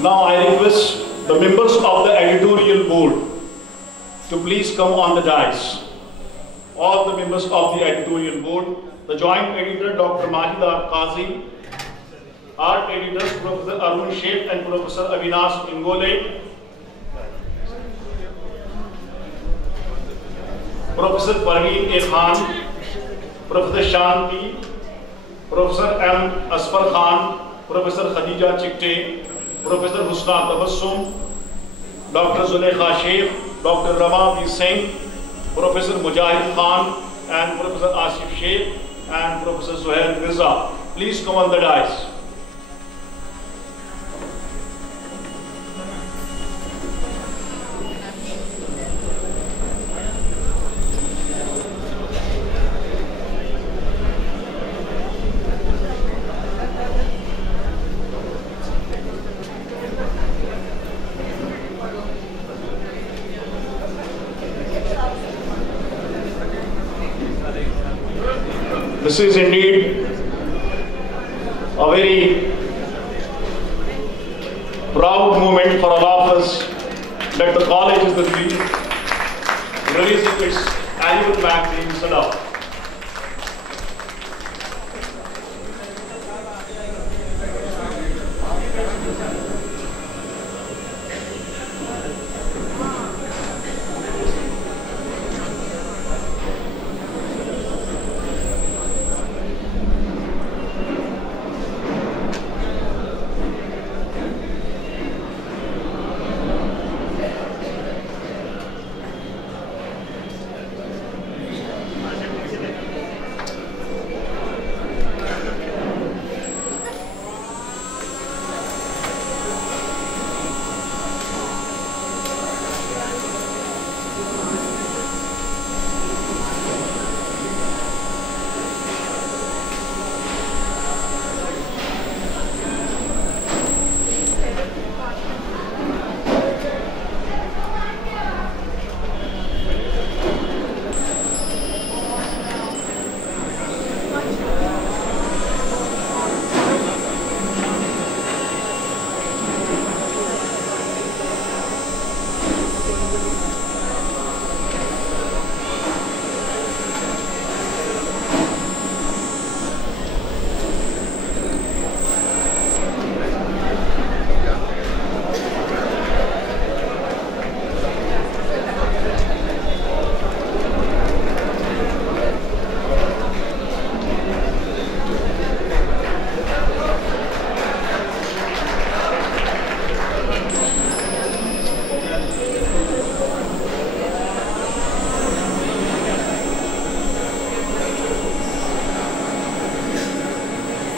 Now I request the members of the editorial board to please come on the dais. All the members of the editorial board, the joint editor Dr. Majidar Qazi, art editors Professor Arun Sheikh and Professor Avinash Ingole, Professor Parveen A. Khan, Professor Shanti, Professor M. Asfar Khan, Professor Khadija Chikte, Professor Husna Tabassum, Dr. Zulekha Sheikh, Dr. Rama Singh, Professor Mujahid Khan, and Professor Asif Sheikh, and Professor Suhail Mirza. Please come on the dais. This is indeed a very proud moment for all of us that the college is the releasing its annual magazine Sadaf.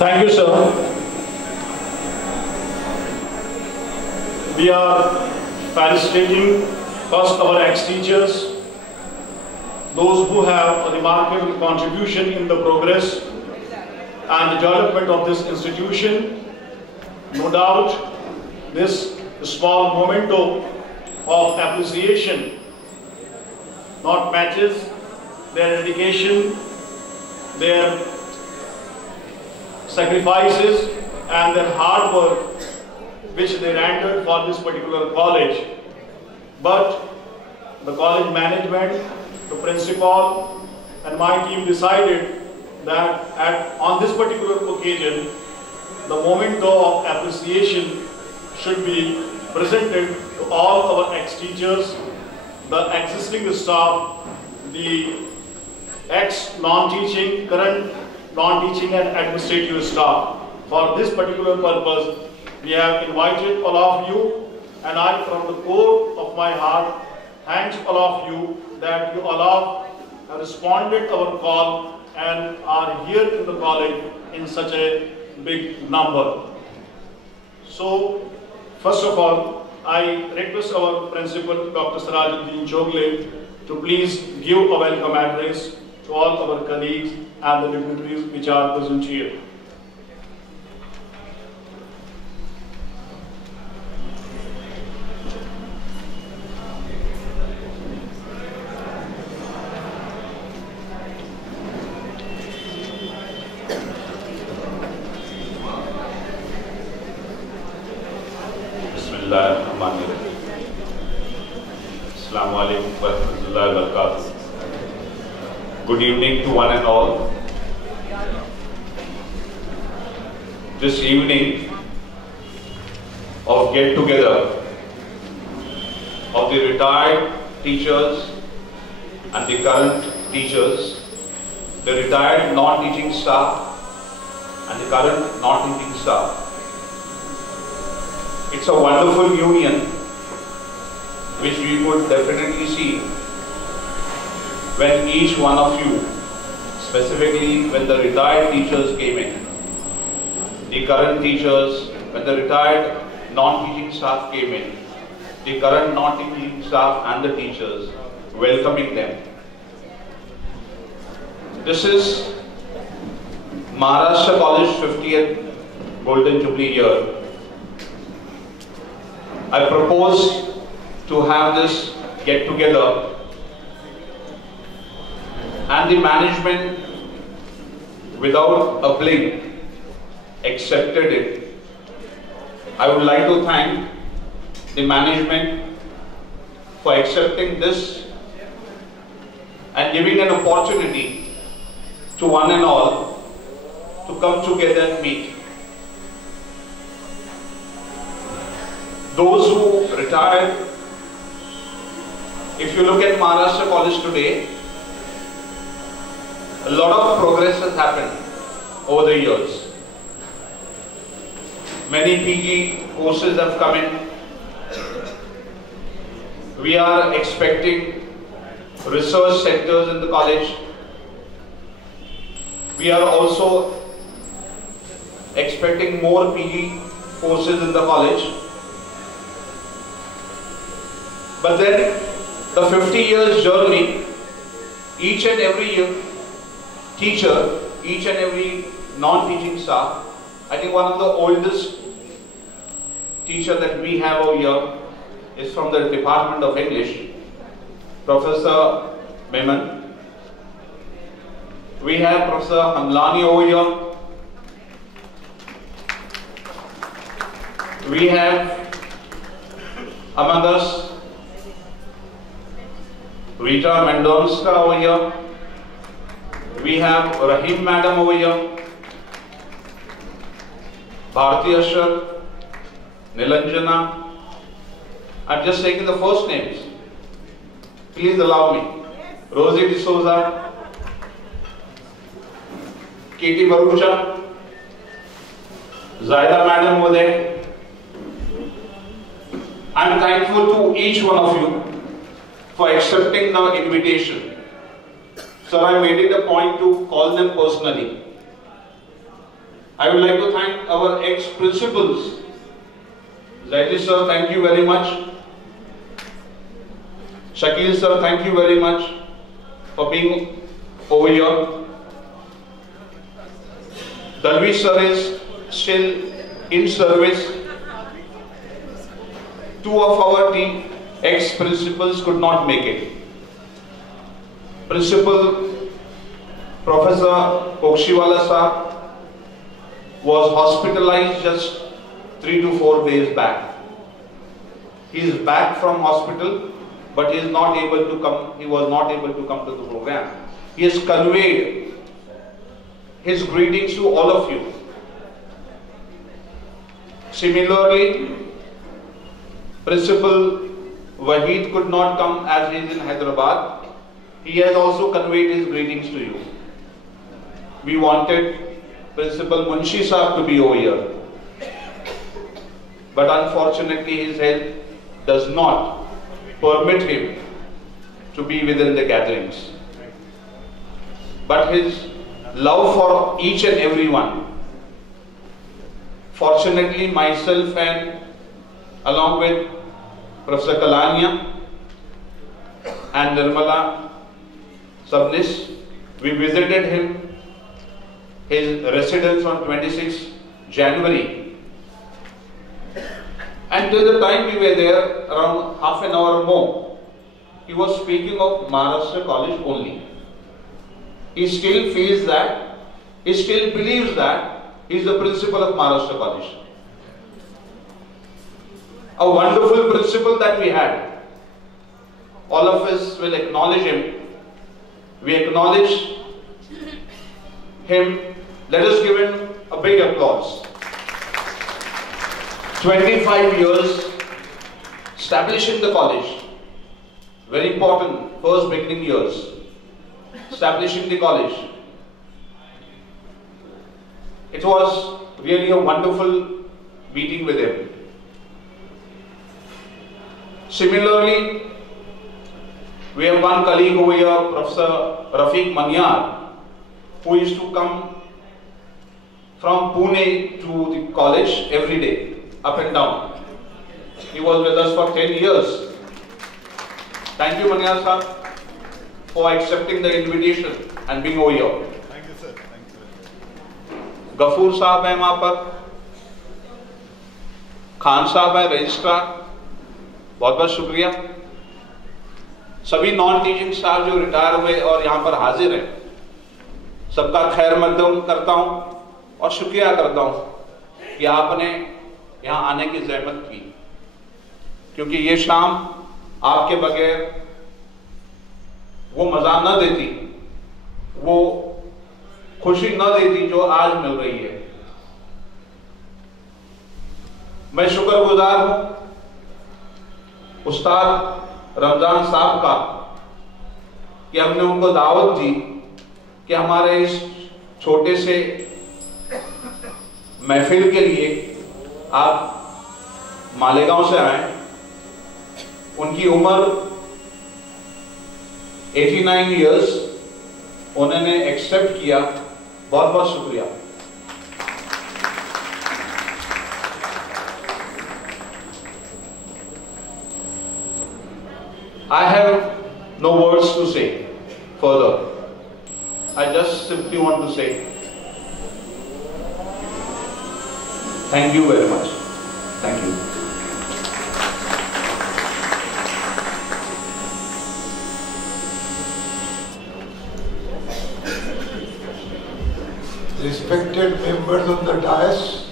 Thank you, sir. We are felicitating first our ex-teachers, those who have a remarkable contribution in the progress and the development of this institution. No doubt, this small memento of appreciation not matches their dedication, their sacrifices and their hard work which they rendered for this particular college. But the college management, the principal and my team decided that on this particular occasion, the moment of appreciation should be presented to all our ex-teachers, the existing staff, the ex-non-teaching, current non-teaching and administrative staff. For this particular purpose, we have invited all of you, and I, from the core of my heart, thank all of you that you all have responded our call and are here in the college in such a big number. So, first of all, I request our principal, Dr. Sirajuddin Chogle, to please give a welcome address to all our colleagues and the dignitaries which are present here. Good evening to one and all. This evening of get together of the retired teachers and the current teachers, the retired non-teaching staff and the current non-teaching staff. It's a wonderful union which we could definitely see when each one of you, specifically when the retired teachers came in, the current teachers, when the retired non-teaching staff came in, the current non-teaching staff and the teachers, welcoming them. This is Maharashtra College 50th Golden Jubilee year. I propose to have this get together, and the management, without a blink, accepted it. I would like to thank the management for accepting this and giving an opportunity to one and all to come together and meet. Those who retired, if you look at Maharashtra College today, a lot of progress has happened over the years. Many PG courses have come in. We are expecting research centers in the college. We are also expecting more PG courses in the college. But then the 50 years journey, each and every year, teacher, each and every non-teaching staff, I think one of the oldest teacher that we have over here is from the Department of English, Professor Memon. We have Professor Hamlani over here. We have among us Rita Mendonska over here. We have Rahim Madam over here, Bharti Ashar, Nilanjana. I'm just taking the first names. Please allow me. Rosie D'Souza, Katie Barucha, Zaida Madam over there. I'm thankful to each one of you for accepting the invitation. Sir, I made it a point to call them personally. I would like to thank our ex-principals. Zaidi sir, thank you very much. Shakil sir, thank you very much for being over here. Dalvi sir is still in service. Two of our team ex-principals could not make it. Principal Professor Kokshiwala sir was hospitalized just 3 to 4 days back. He is back from hospital, but he is not able to come. He was not able to come to the program. He has conveyed his greetings to all of you. Similarly, Principal Wahid could not come as he is in Hyderabad. He has also conveyed his greetings to you. We wanted Principal Munshi Sahab to be over here, but unfortunately his health does not permit him to be within the gatherings. But his love for each and everyone, fortunately myself and along with Professor Kalania and Nirmala Sabnis, we visited him, his residence on 26 January. And till the time we were there, around half an hour or more, he was speaking of Maharashtra College only. He still feels that, he still believes that he is the principal of Maharashtra College. A wonderful principal that we had. All of us will acknowledge him. We acknowledge him. Let us give him a big applause. 25 years establishing the college. Very important, first beginning years. Establishing the college. It was really a wonderful meeting with him. Similarly, we have one colleague over here, Professor Rafiq Manyar, who used to come from Pune to the college every day, up and down. He was with us for 10 years. Thank you, Manyar sir, for accepting the invitation and being over here. Thank you, sir. Thank you. Ghafoor साहब है वहाँ पर, खान साहब है registrar, बहुत बहुत शुक्रिया। सभी नॉन टीचिंग स्टाफ जो रिटायर हुए और यहाँ पर हाजिर हैं, सबका खैर मकदम करता हूँ और शुक्रिया करता हूँ कि आपने यहाँ आने की जहमत की, क्योंकि ये शाम आपके बगैर वो मजा न देती, वो खुशी न देती जो आज मिल रही है। मैं शुक्रगुजार हूं उस्ताद रमजान साहब का कि हमने उनको दावत दी कि हमारे इस छोटे से महफिल के लिए आप मालेगांव से आए। उनकी उम्र 89 इयर्स, उन्होंने एक्सेप्ट किया, बहुत बहुत शुक्रिया। I have no words to say further. I just simply want to say thank you very much. Thank you. Respected members of the dais,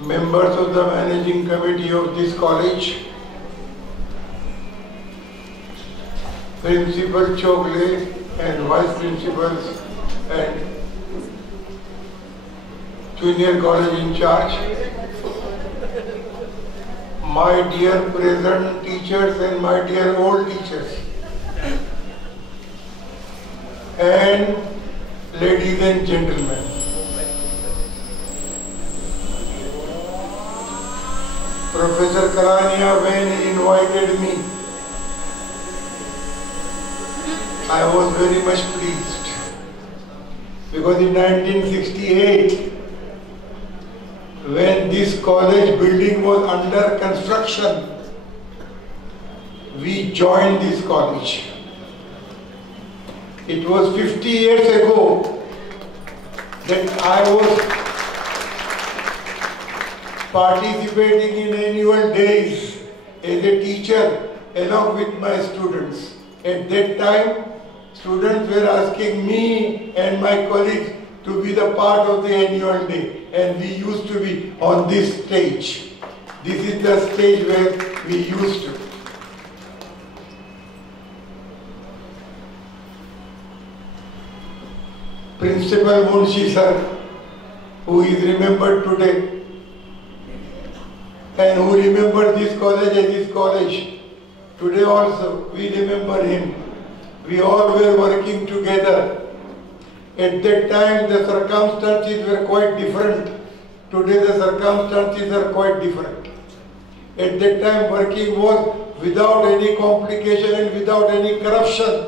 members of the managing committee of this college, Principal Chogle and Vice Principals and Junior College in charge, my dear present teachers and my dear old teachers, and ladies and gentlemen. Professor Kalania, when he invited me, I was very much pleased, because in 1968, when this college building was under construction, we joined this college. It was 50 years ago that I was participating in annual days as a teacher along with my students. At that time, students were asking me and my colleagues to be the part of the annual day, and we used to be on this stage. This is the stage where we used to. Principal Munshi sir, who is remembered today and who remembered this college as his college. Today also we remember him. We all were working together. At that time the circumstances were quite different. Today the circumstances are quite different. At that time working was without any complication and without any corruption.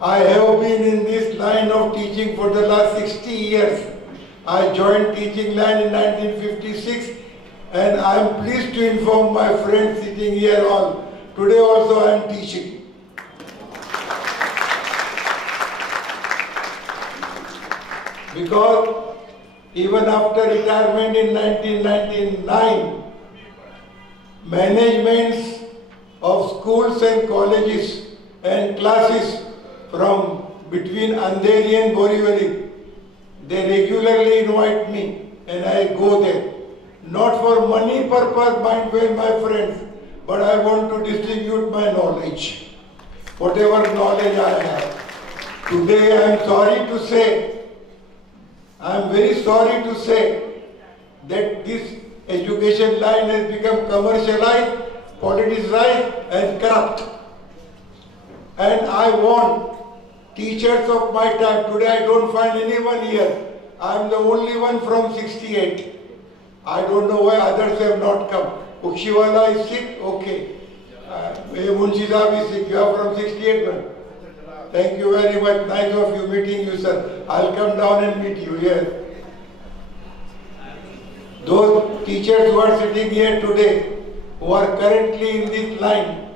I have been in this line of teaching for the last 60 years. I joined teaching line in 1956 and I am pleased to inform my friends sitting here all. Today also I am teaching. Because even after retirement in 1999, managements of schools and colleges and classes from between Andheri and Borivali, they regularly invite me and I go there. Not for money purpose, mind well, my friends, but I want to distribute my knowledge, whatever knowledge I have. Today I am sorry to say, I am very sorry to say that this education line has become commercialized, politicized and corrupt. And I want teachers of my time, today I don't find anyone here. I am the only one from 68. I don't know why others have not come. Ukshiwala is sick, okay. Munshi Sahib is sick, you are from 68 man. Thank you very much, nice of you meeting you sir. I'll come down and meet you here. Those teachers who are sitting here today, who are currently in this line,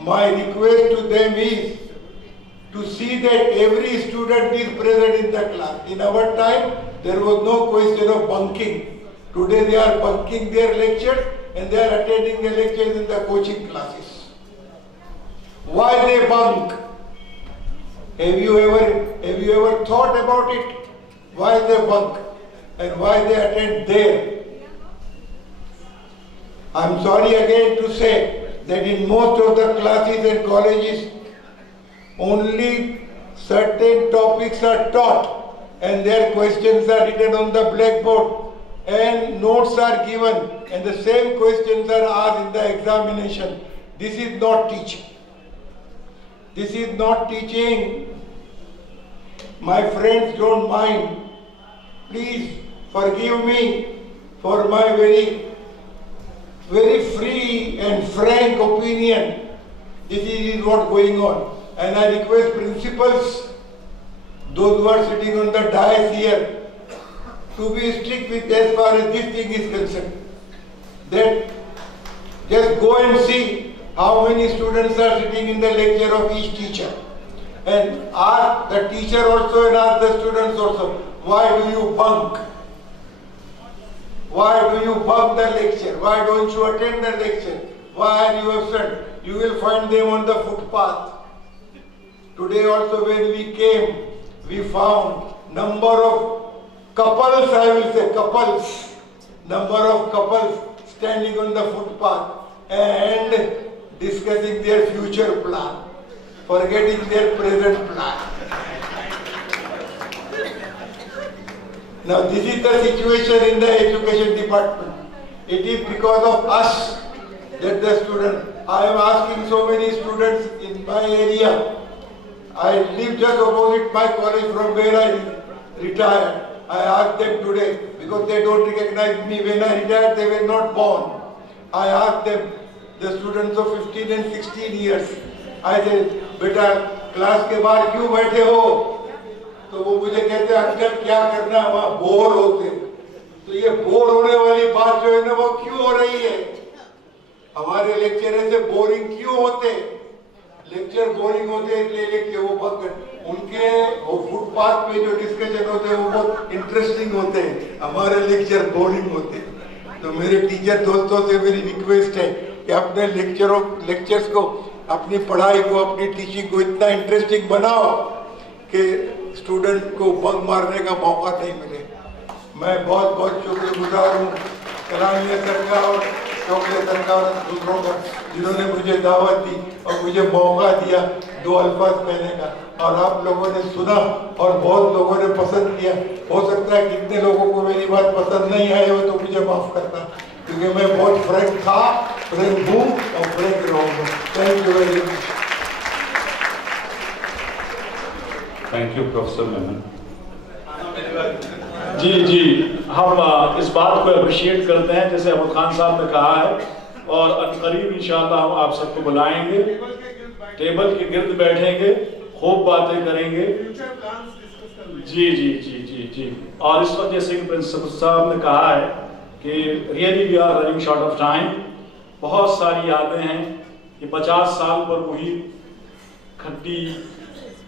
my request to them is to see that every student is present in the class. In our time, there was no question of bunking. Today they are bunking their lectures and they are attending the lectures in the coaching classes. Why they bunk? Have you ever thought about it? Why they bunk and why they attend there? I am sorry again to say that in most of the classes and colleges, only certain topics are taught and their questions are written on the blackboard and notes are given and the same questions are asked in the examination. This is not teaching. This is not teaching. My friends, don't mind. Please forgive me for my very free and frank opinion. This is what going on. And I request principals, those who are sitting on the dais here, to be strict with as far as this thing is concerned. That just go and see how many students are sitting in the lecture of each teacher. And ask the teacher also and ask the students also, why do you bunk? Why do you bunk the lecture? Why don't you attend the lecture? Why are you absent? You will find them on the footpath. Today also when we came, we found number of couples, I will say couples, number of couples standing on the footpath and discussing their future plan, forgetting their present plan. Now this is the situation in the education department. It is because of us that the student, I am asking so many students in my area. I live just opposite my college from where I retired. I asked them today, because they don't recognize me. When I retired, they were not born. I asked them, the students of 15 and 16 years. I said, beta, class के बाहर क्यों बैठे हो? तो वो मुझे कहते हैं, अंकल क्या करना, वहाँ बोर होते। तो ये बोर होने वाली बात जो है ना, वो क्यों हो रही है? हमारे लेक्चर ऐसे बोरिंग क्यों होते? लेक्चर बोरिंग होते हैं इसलिए कि वो उनके वो फुटपाथ पे जो डिस्कशन होते हैं वो बहुत इंटरेस्टिंग होते हैं, हमारे लेक्चर बोरिंग होते हैं। तो मेरे टीचर दोस्तों से मेरी रिक्वेस्ट है कि अपने लेक्चर्स को, अपनी पढ़ाई को, अपनी टीचिंग को इतना इंटरेस्टिंग बनाओ कि स्टूडेंट को बंक मारने का मौका नहीं मिले। मैं बहुत बहुत शुक्रगुजार हूँ करानिया सरकार और शोकले सर का और दूसरों का जिन्होंने मुझे दावत दी और मुझे मौका दिया 2 अल्फाज कहने का, और आप लोगों ने सुना और बहुत लोगों ने पसंद किया। हो सकता है कितने लोगों को मेरी बात पसंद नहीं आई हो तो मुझे माफ करना, क्योंकि मैं बहुत फ्रैंक था, फ्रैंक हूँ और फ्रैंक रहूँगा। Thank you very much. Thank you professor Memon. जी, हम इस बात को अप्रिशिएट करते हैं जैसे अहमद खान साहब ने कहा है, और अनकरीब इंशाअल्लाह हम आप सबको बुलाएंगे, टेबल के गिर्द बैठेंगे, खूब बातें करेंगे। जी। और इस वक्त जैसे कि प्रिंसिपल साहब ने कहा है कि really we are running short of time. बहुत सारी यादें हैं कि 50 साल पर वही खट्टी,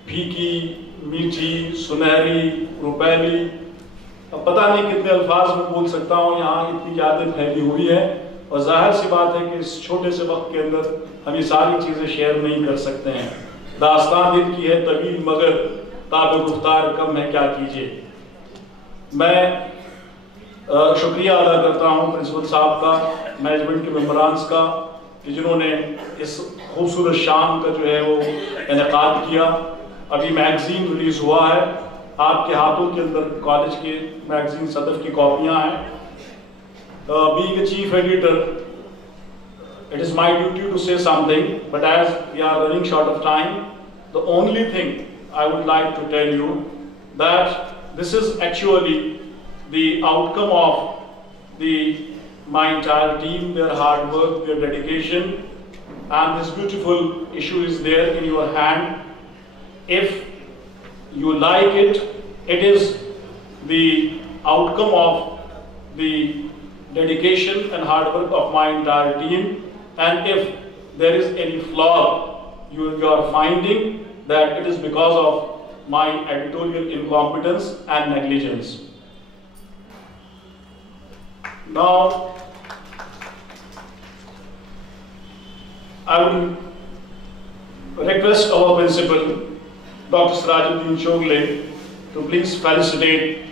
फीकी, मीठी, सुनहरी, रुपैली, अब पता नहीं कितने अल्फाज में बोल सकता हूँ, यहाँ इतनी यादें फैली हुई है, और जाहिर सी बात है कि इस छोटे से वक्त के अंदर हम ये सारी चीज़ें शेयर नहीं कर सकते हैं। दास्तान दिल की है तवील मगर ताब गुफ्तार कम है, क्या कीजिए। मैं शुक्रिया अदा करता हूँ प्रिंसिपल साहब का, मैनेजमेंट के मेंबरान्स का, कि जिन्होंने इस खूबसूरत शाम का जो है वो इनेकाद किया। अभी मैगजीन रिलीज हुआ है, आपके हाथों के अंदर कॉलेज के मैगजीन सदफ की कॉपियाँ हैं। Being a chief editor, it is my duty to say something, but as we are running short of time, the only thing I would like to tell you that this is actually the outcome of my entire team, their hard work, their dedication, and this beautiful issue is there in your hand. If you like it, it is the outcome of the dedication and hard work of my entire team, and if there is any flaw you are finding, that it is because of my editorial incompetence and negligence. Now I will request our principal Dr. Sirajuddin Shogle to please felicitate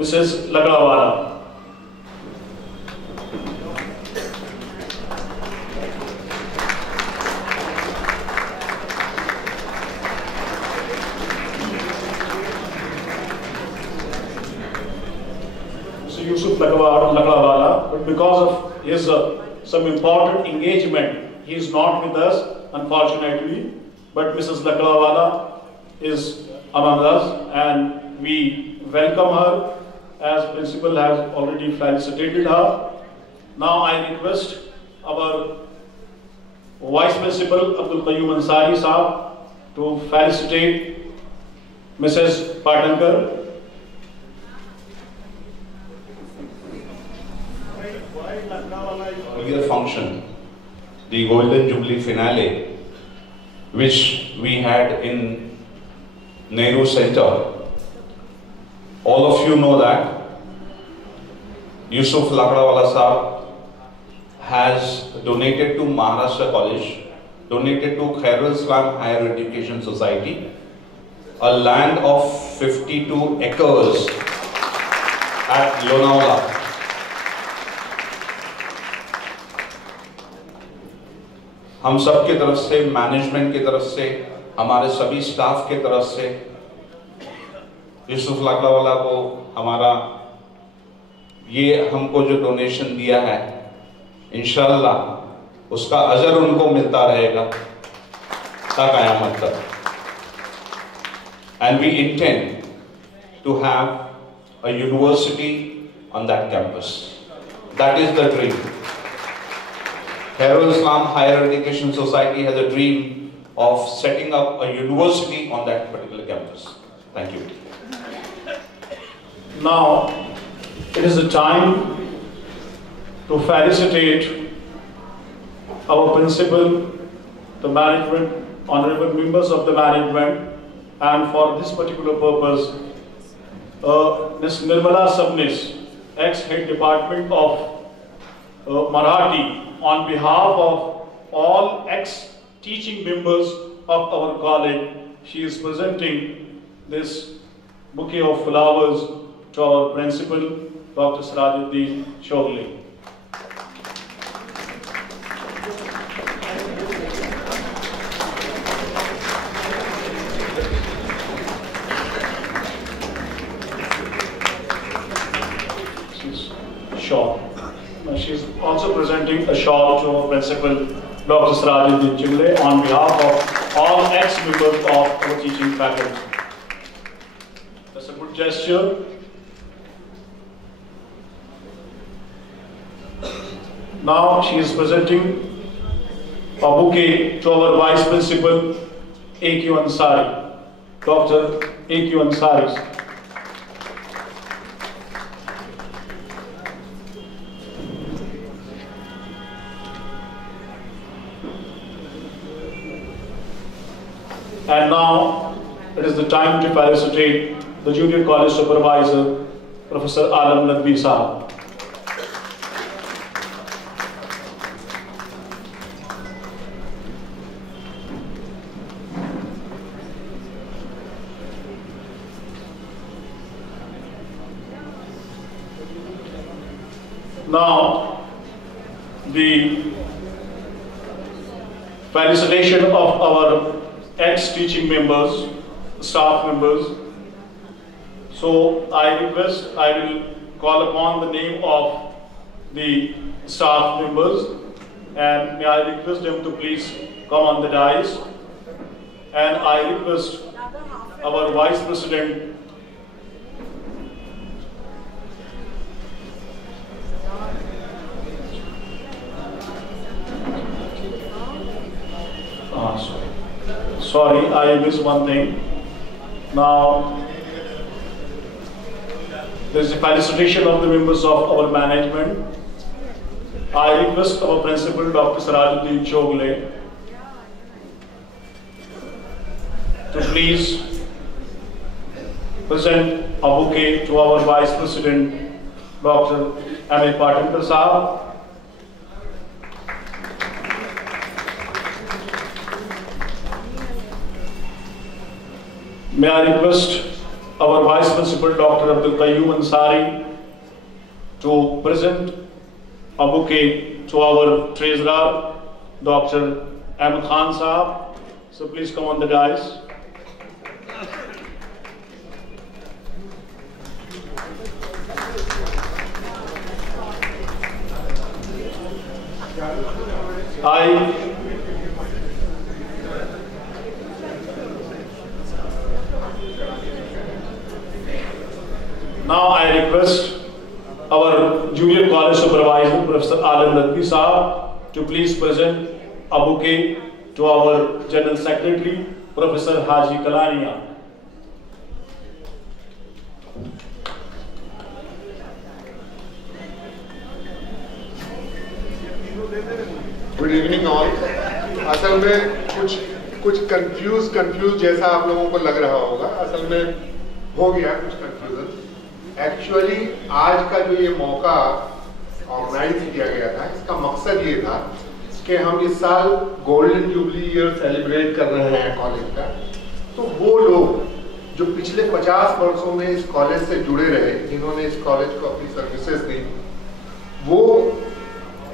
Mrs. Lagawala. Mr. Yusuf Lagawala, but because of his some important engagement, he is not with us, unfortunately. But Mrs. Lagawala is among us, and we welcome her, as principal has already felicitated her. Now I request our Vice Principal Abdul Qayyum Ansari Sahab to felicitate Mrs. Patankar. Earlier function, the Golden Jubilee finale, which we had in Nehru Center. All of you know that Yusuf Lakdawala Sahab has donated to Maharashtra College, donated to Khairul Islam Higher Education Society, a land of 52 acres at Lonavala. हम सब की तरफ से, management की तरफ से, हमारे सभी स्टाफ की तरफ से यूसुफ लाकड़ावाला को हमारा ये हमको जो डोनेशन दिया है, इंशाअल्लाह उसका अजर उनको मिलता रहेगा ता क़यामत तक। And we intend to have a university on that campus. That is the dream. Khairul Islam Higher Education Society has a dream of setting up a university on that particular campus. Thank you. Now, it is the time to felicitate our principal, the management, honorable members of the management, and for this particular purpose, Ms. Nirmala Sabnis, ex-head department of Marathi, on behalf of all ex-teaching members of our college, she is presenting this bouquet of flowers to our principal, Dr. Sirajuddin Shogle. shawl. She is also presenting a shawl to our principal, Dr. Sirajuddin Chigle, on behalf of all ex-members of our teaching faculty. That's a good gesture. Now she is presenting a bouquet to our Vice Principal, A.Q. Ansari, Dr. A.Q. Ansari. And now it is the time to felicitate the Junior College Supervisor, Professor Alam Nadvi Sahab. Now, the felicitation of our ex-teaching members, staff members. So I will call upon the name of the staff members, and may I request them to please come on the dais. And I request our Vice President, sorry, I missed one thing. Now, there is a felicitation of the members of our management. I request our principal, Dr. Sirajuddin Chigle, to please present a bouquet to our Vice President, Dr. M.A. Patinkar Sahab. May I request our Vice Principal, Dr. Abdul Qayyum Ansari, to present a bouquet to our Treasurer, Dr. Ahmed Khan Sahab. So please come on the dais. Now I request our Junior College Supervisor, Professor Alam Nadvi Sahab, to please present a bouquet to our General Secretary, Professor Haji Kalania. Good evening all. असल में कुछ confuse जैसा आप लोगों को लग रहा होगा, असल में हो गया कुछ कंफ्यूजन। एक्चुअली आज का जो ये मौका ऑर्गेनाइज किया गया था, इसका मकसद ये था कि हम इस साल गोल्डन जुबली ईयर सेलिब्रेट कर रहे हैं कॉलेज का। तो वो लोग जो पिछले 50 वर्षों में इस कॉलेज से जुड़े रहे, जिन्होंने इस कॉलेज को अपनी सर्विसेज दी, वो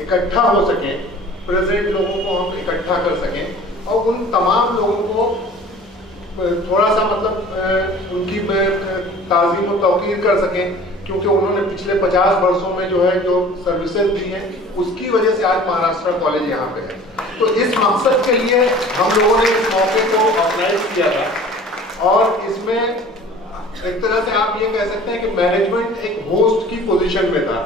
इकट्ठा हो सके, प्रेजेंट लोगों को हम इकट्ठा कर सकें और उन तमाम लोगों को थोड़ा सा मतलब उनकी ताज़ीम और तौकीर कर सकें, क्योंकि उन्होंने पिछले 50 वर्षों में जो है जो सर्विसेज दी हैं, उसकी वजह से आज महाराष्ट्र कॉलेज यहाँ पे है। तो इस मकसद के लिए हम लोगों ने इस मौके को ऑर्गेनाइज किया था और इसमें एक तरह से आप ये कह सकते हैं कि मैनेजमेंट एक होस्ट की पोजीशन में था,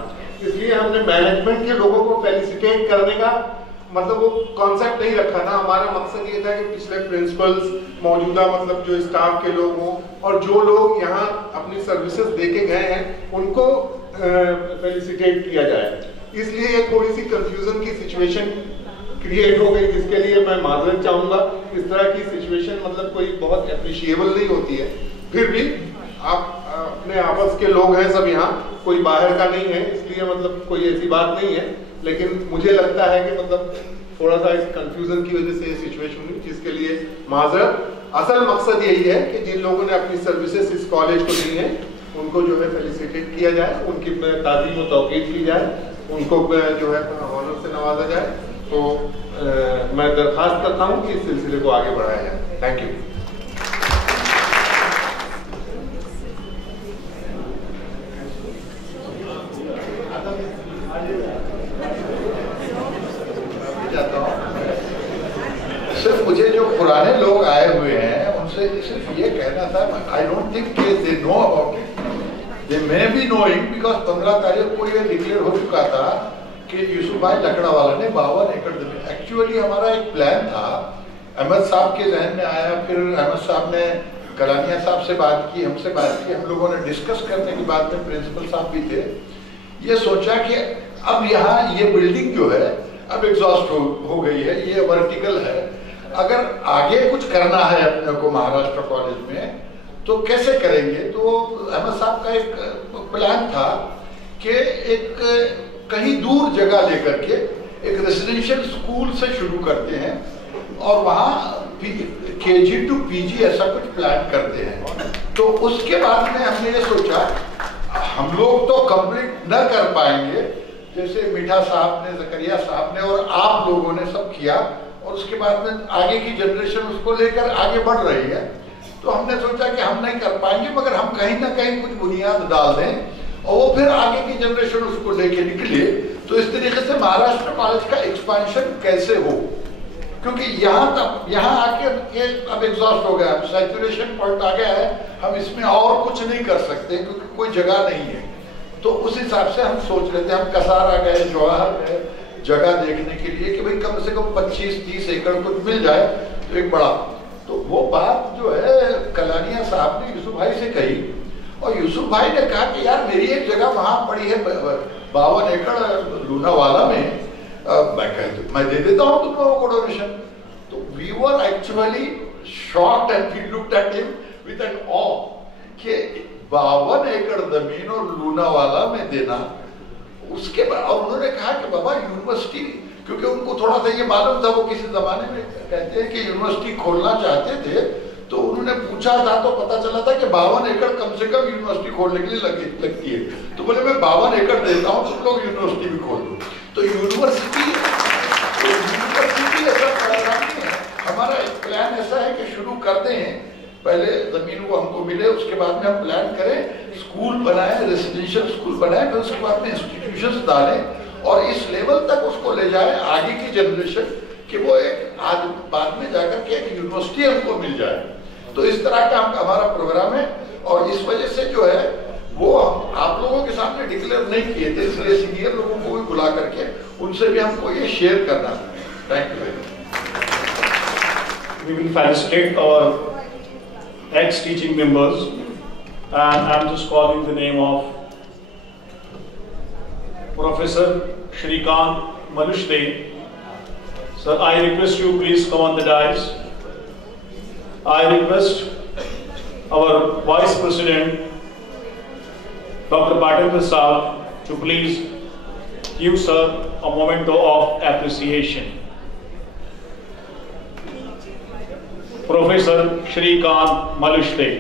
इसलिए हमने मैनेजमेंट के लोगों को फेलिसिटेट करने का मतलब वो कॉन्सेप्ट नहीं रखा था। हमारा मकसद ये था कि पिछले प्रिंसिपल्स, मौजूदा मतलब जो स्टाफ के लोग हों और जो लोग यहाँ अपनी सर्विसेज देके गए हैं उनको फेलिसिटेट किया जाए। इसलिए ये थोड़ी सी कंफ्यूजन की सिचुएशन क्रिएट हो गई, जिसके लिए मैं माजरत चाहूँगा। इस तरह की सिचुएशन मतलब कोई बहुत अप्रिशिएबल नहीं होती है, फिर भी आप अपने आपस के लोग हैं सब यहाँ, कोई बाहर का नहीं है, इसलिए मतलब कोई ऐसी बात नहीं है। लेकिन मुझे लगता है कि मतलब थोड़ा सा इस कंफ्यूजन की वजह से ये सिचुएशन हुई, जिसके लिए माजरत। असल मकसद यही है कि जिन लोगों ने अपनी सर्विसेज इस कॉलेज को दी हैं उनको जो है फेलिसिटेट किया जाए, उनकी ताज़ीम और तौकीर की जाए, उनको जो है ऑनर से नवाजा जाए। तो मैं दरख्वास्त करता हूँ कि इस सिलसिले को आगे बढ़ाया जाए। Thank you. पुराने लोग आए हुए हैं, उनसे सिर्फ ये कहना था, I don't think they know about it, they may be knowing, because 15 तारीख को ये डिक्लेयर हो चुका था कि यूसुफ भाई लकड़ावाला ने 52 एकड़ जमीन, एक्चुअली हमारा एक प्लान था, अहमद साहब के जहन में आया, फिर अहमद साहब ने कलानिया साहब से बात की, हमसे बात की, हम लोगों ने डिस्कस करने के बाद में प्रिंसिपल साहब भी थे, ये सोचा कि अब यहाँ ये बिल्डिंग जो है अब एग्जॉस्ट हो गई है, ये वर्टिकल है, अगर आगे कुछ करना है अपने को महाराष्ट्र कॉलेज में तो कैसे करेंगे। तो अहमद साहब का एक प्लान था कि एक कहीं दूर जगह लेकर के एक रेसिडेंशियल स्कूल से शुरू करते हैं और वहाँ KG to PG ऐसा कुछ प्लान करते हैं। तो उसके बाद में हमने ये सोचा हम लोग तो कंप्लीट न कर पाएंगे, जैसे मीठा साहब ने, जकरिया साहब ने और आप लोगों ने सब किया, और उसके बाद में आगे की जनरेशन उसको लेकर आगे बढ़ रही है, तो हमने सोचा कि हम नहीं कर पाएंगे मगर हम कहीं ना कहीं कुछ बुनियाद डाल दें और वो फिर आगे की जनरेशन उसको लेके निकले। तो इस तरीके से महाराष्ट्र कॉलेज का एक्सपेंशन कैसे हो, क्योंकि यहाँ आके ये अब एग्जॉस्ट हो गया, सैचुरेशन पॉइंट आ गया है, हम इसमें और कुछ नहीं कर सकते क्योंकि कोई जगह नहीं है। तो उस हिसाब से हम सोच रहे थे, हम कसारा गए, जवाहर गए जगह देखने के लिए कि भाई कम से कम 25-30 एकड़ कुछ मिल जाए तो एक बड़ा। तो वो बात जो है कलानिया साहब ने यूसुफ भाई से कही और यूसुफ भाई ने कहा कि यार मेरी एक जगह वहां पड़ी है 52 एकड़ लूनावाला में, मैं दे देता हूँ तुम लोगों को डोनेशन। तो we were actually shocked and we looked at him with an awe कि 52 एकड़ जमीन और लूनावाला में देना। उसके बाद और उन्होंने कहा कि बाबा यूनिवर्सिटी, क्योंकि उनको थोड़ा सा ये मालूम था, वो किसी जमाने में कहते हैं कि यूनिवर्सिटी खोलना चाहते थे, तो उन्होंने पूछा था तो पता चला था कि 52 एकड़ कम से कम यूनिवर्सिटी खोलने के लिए लगती है। तो बोले मैं 52 एकड़ देता हूँ, तुम लोग यूनिवर्सिटी भी खोल दो। तो यूनिवर्सिटी ऐसा प्रोग्राम नहीं है हमारा। प्लान ऐसा है कि शुरू करते हैं, पहले जमीन को हमको मिले, उसके बाद में हम प्लान करें, स्कूल बनाए, रेसिडेंशियल स्कूल बनाए, फिर उसके बाद में इंस्टीट्यूशंस डालें और इस लेवल तक उसको ले जाए आगे की जनरेशन कि वो एक आज बाद में जाकर के एक यूनिवर्सिटी हमको मिल जाए। तो इस तरह का हमारा प्रोग्राम है और इस वजह से जो है वो हम आप लोगों के सामने डिक्लेयर नहीं किए थे, इसलिए सीनियर लोगों को भी बुला करके उनसे भी हमको ये शेयर करना था। Thank you very much. We will felicitate our ex-teaching members, and I'm just calling the name of Professor Shrikant Malushde. Sir, I request you please come on the dais. I request our Vice President Dr. Patel Sahab to please give sir a moment of appreciation. Professor Shrikant Malushde.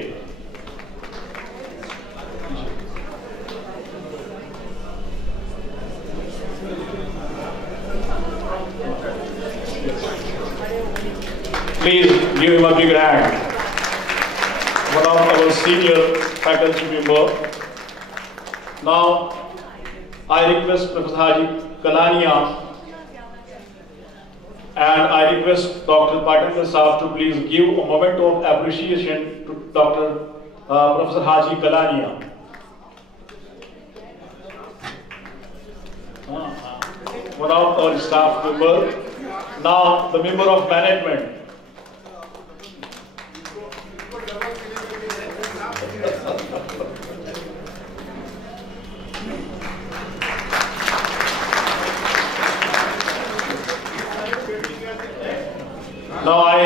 Please give him a big hand. One of our senior faculty member. Now, I request Professor Haji Kalania and I request Dr. Patel Sahab to please give a moment of appreciation to Professor Haji Kalania. One of our staff member. Now, the member of management. Now I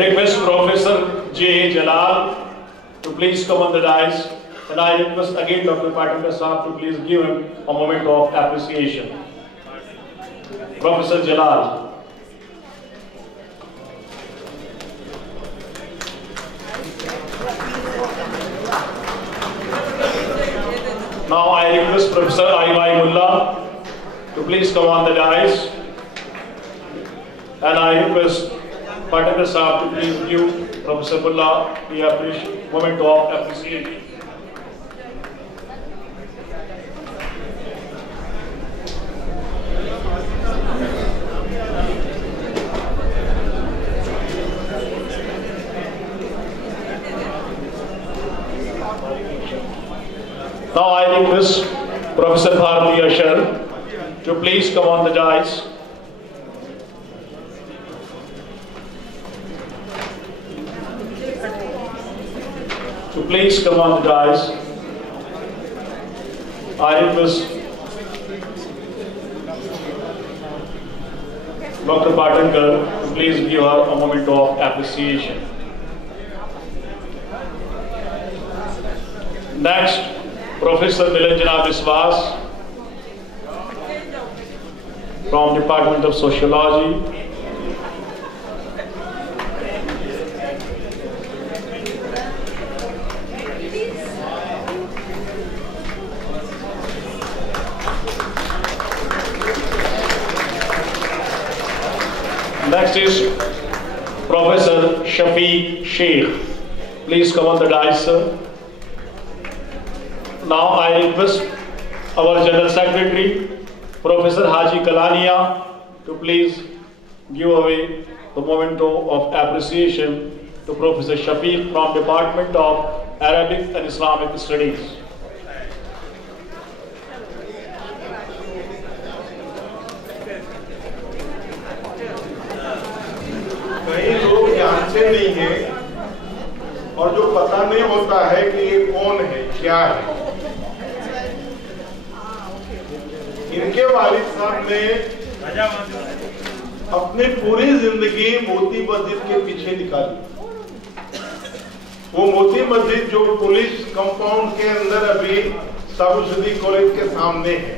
request Professor J. Jalal to please come on the dais, and I request again Dr. Patel Sahab to please give him a moment of appreciation. Professor Jalal. Now I request Professor Aiwai Mullah to please come on the dais, and I request Patel Sahab to please give Professor Mullah the moment of appreciation. Now I request Professor Bharati Ashar to please come on the dais. Please come on the dais. I request Dr. Patankar to please give her a moment of appreciation. Next, Professor Nilanjana Biswas from Department of Sociology. Next is Professor Shafiq Sheikh. Please come on the dais, sir. Now I request our General Secretary, Professor Haji Kalania, to please give away the memento of appreciation to Professor Shafiq from Department of Arabic and Islamic Studies. कई लोग जानते नहीं हैं और जो पता नहीं होता है कि ये कौन है, क्या है। इनके वालिद साहब ने अपनी पूरी जिंदगी मोती मस्जिद के पीछे निकाली। वो मोती मस्जिद जो पुलिस कंपाउंड के अंदर अभी साबुशदी कॉलेज के सामने है,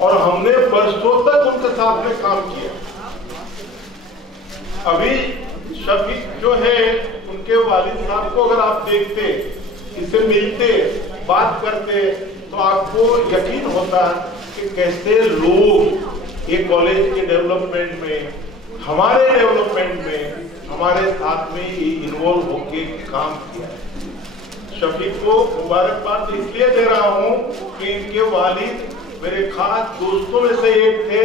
और हमने बरसों तक उनके साथ में काम किया। अभी शफीक जो है, उनके वालिद साहब को अगर आप देखते, इससे मिलते, बात करते, तो आपको यकीन होता कि कैसे लोग ये कॉलेज के डेवलपमेंट में, हमारे डेवलपमेंट में, हमारे साथ में इन्वॉल्व होके काम किया। शफीक को मुबारकबाद इसलिए दे रहा हूँ कि इनके वालिद मेरे खास दोस्तों में से एक थे,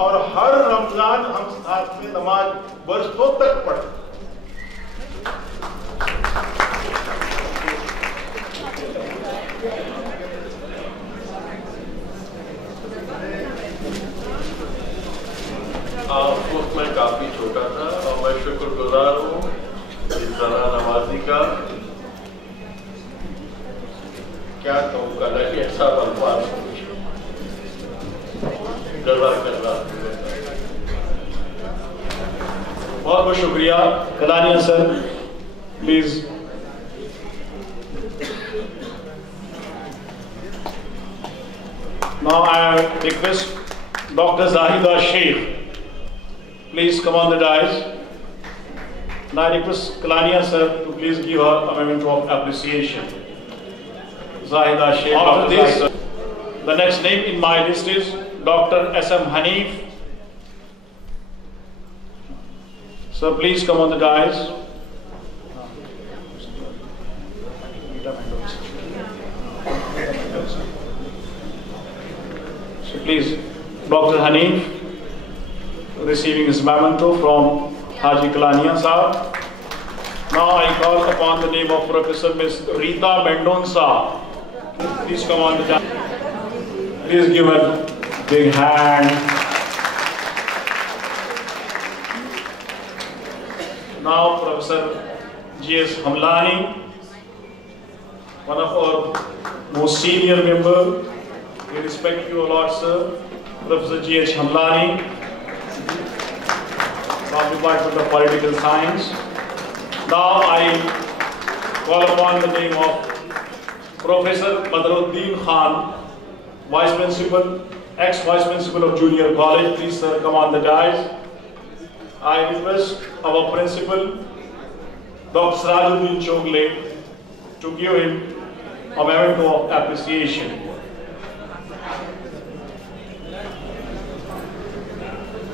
और हर रमजान हम साथ में नमाज बरसों तक पढ़ते। उस मैं काफी छोटा था और मैं शुक्रगुजार हूँ इस जना नवाजी का। क्या कहूँ, कल ऐसा बर्बाद बहुत बहुत शुक्रिया Kalania sir. Please now I request doctor Zahida Sheikh, please come on the dais. Now I request Kalania sir to please give her a moment of appreciation. Zahida Sheikh. After this, the next name in my list is Dr. S.M. Hanif. Sir, please come on the dais. So please, Dr. Hanif receiving his memento from Haji Kalania Sahab. Now I call upon the name of Professor Ms. Rita Mendonça. Please come on the dais. Please give a big hand. Now Professor G.S. Hamlani, one of our most senior member. We respect you a lot, sir. Professor G.H. Hamlani from Department of Political Science. Now I call upon the name of Professor Badruddin Khan, Vice Principal, ex-Vice Principal of Junior College. Please sir, come on the dais. I request our Principal, Dr. Sirajuddin Chogle, to give him a memento of appreciation.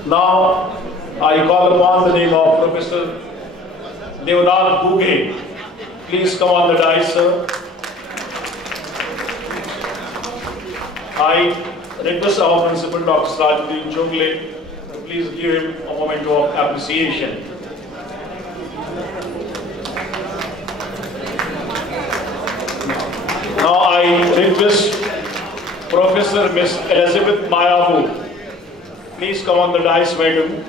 Now I call upon the name of Professor Devnath Bughe. Please come on the dais, sir. I request our Principal, Dr. Sirajuddin Chogle, to please give him a moment of appreciation. Now I I request Professor Miss Elizabeth Mayabu. Please come on the dais, madam.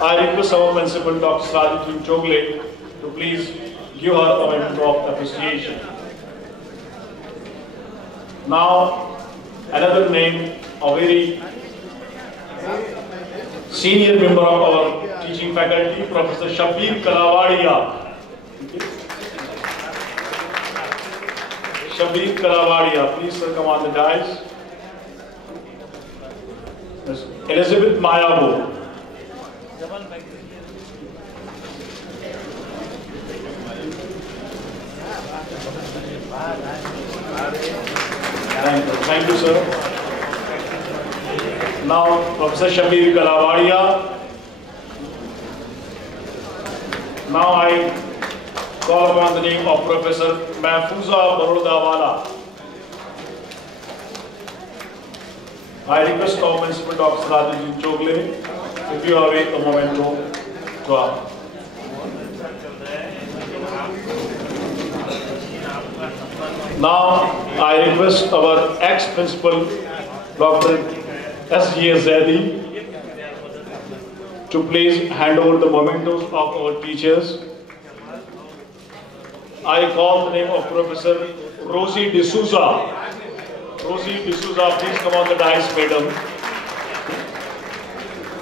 I request our principal, Dr. Sajid Chogle, to please give her a moment of appreciation. Now, another name, a very senior member of our teaching faculty, Professor Shabir Kalawadia. Shabir Kalawadia, please sir, come on the dais. Elizabeth Mayabu. Thank you, sir. Now, Professor Shabir Kalawadia. Now I call upon the name of Professor Mahfooza Barodawala. I request our Principal Dr. Sajid Chogle to give away a memento to her. Now I request our ex-principal Dr. S.G. Zaidi to please hand over the mementos of our teachers. I call the name of Professor Rosie D'Souza. Rosie D'Souza, please come on the dais, madam.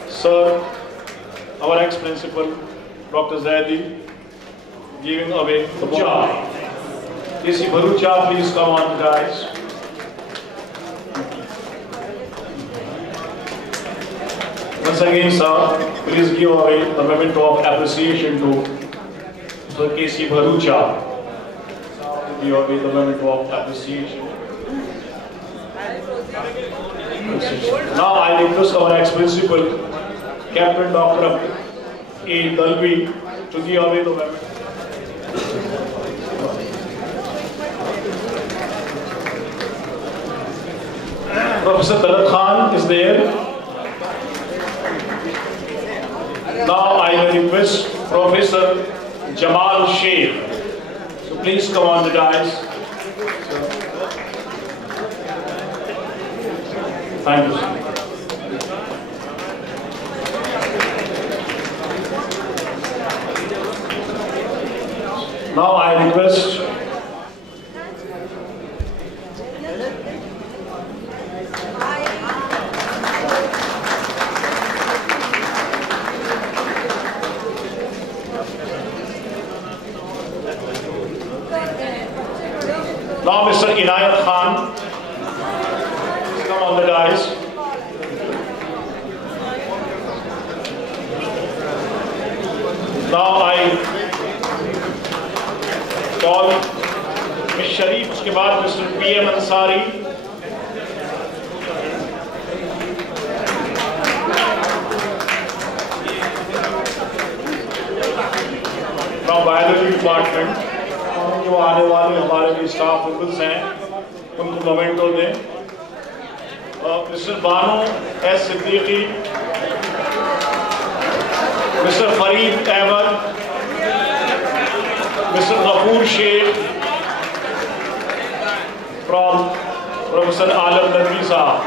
Sir, our ex-principal Dr. Zaidi, giving away the Bharucha. K.C. Bharucha, please come on the dais. Once again, sir, please give away the memento of appreciation to Sir K.C. Bharucha. Give away the memento of appreciation. Now I request our ex-principal, Captain Dr. A. Dalvi, to give away the memento. Professor Talat Khan is there. Now I request Professor Jamal Sheikh. So please come on the dais. Thank you, sir. Now I request now Mr. Inayat Khan, come on the dais. Now I call Ms. Sharif, उसके बाद Mr. P.M. Ansari. From Biology Department. जो आने वाले हमारे भी staff members हैं उनको memento दें. Mister Bano S Siddiqui, mister Farid Ahmed, mister Gafoor Sheikh from professor Alam Nadvi Sahab.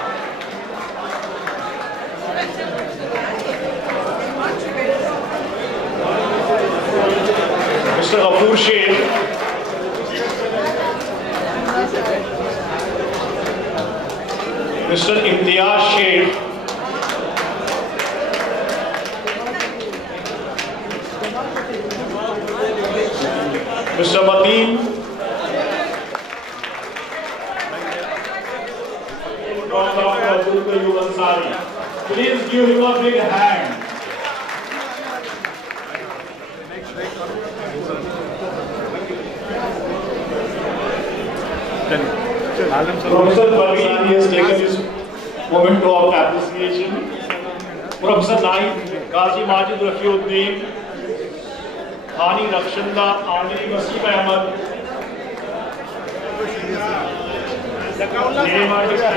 Mister Gafoor Sheikh, Mr. Imtiaz Sheikh, Mr. Mateen, Dr. Abdul Qayyum Ansari. Please give him a big hand. Professor Parveen, he has taken his moment of appreciation. Professor Naik, Qazi Majid Rafiuddin, Hani Rakshanda, Amiri Wasim Ahmad,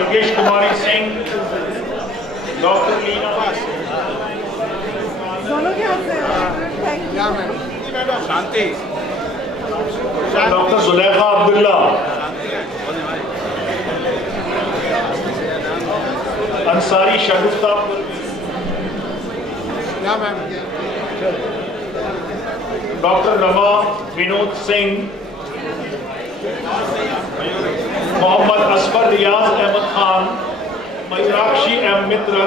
Yogesh Kumari Singh, Dr. Leena Shanti, Dr. Zulekha Abdullah, Ansari Shagufta doctor Rama Vinod Singh, Mohammad Asfar Riyaz Ahmed Khan, Mayurakshi M Mitra,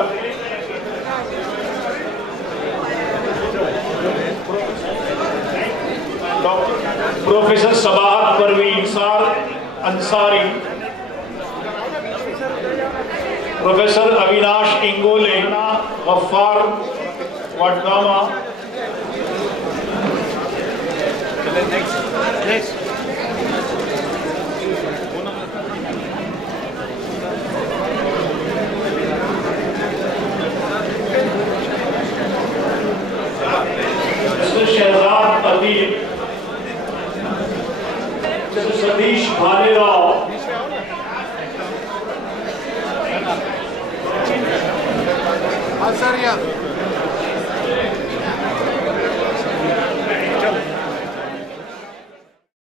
professor Sabahat Parveen Sar Ansari, professor Avinash Ingole, Gaffar Vadgama, Shahzad Adeeb, Satish Bhalerao, sir